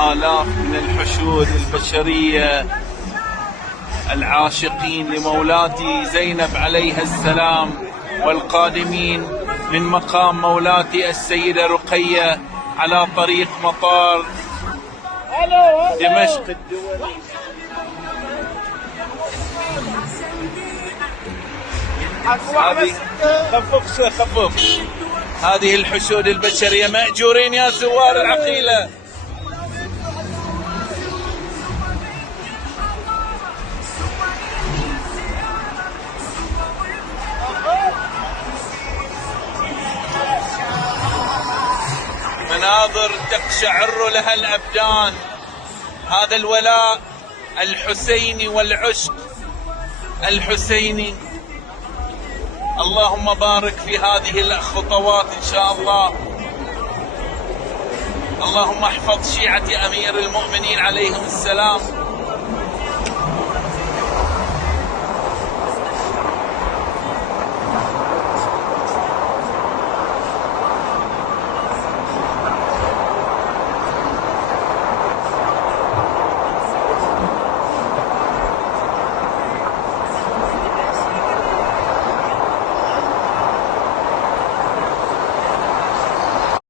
آلاف من الحشود البشرية العاشقين لمولاتي زينب عليها السلام، والقادمين من مقام مولاتي السيدة رقية على طريق مطار دمشق الدولي. خفف هذه الحشود البشرية مأجورين يا زوار العقيلة. مناظر تقشعر لها الأبدان، هذا الولاء الحسيني والعشق الحسيني. اللهم بارك في هذه الخطوات إن شاء الله. اللهم احفظ شيعة أمير المؤمنين عليهم السلام.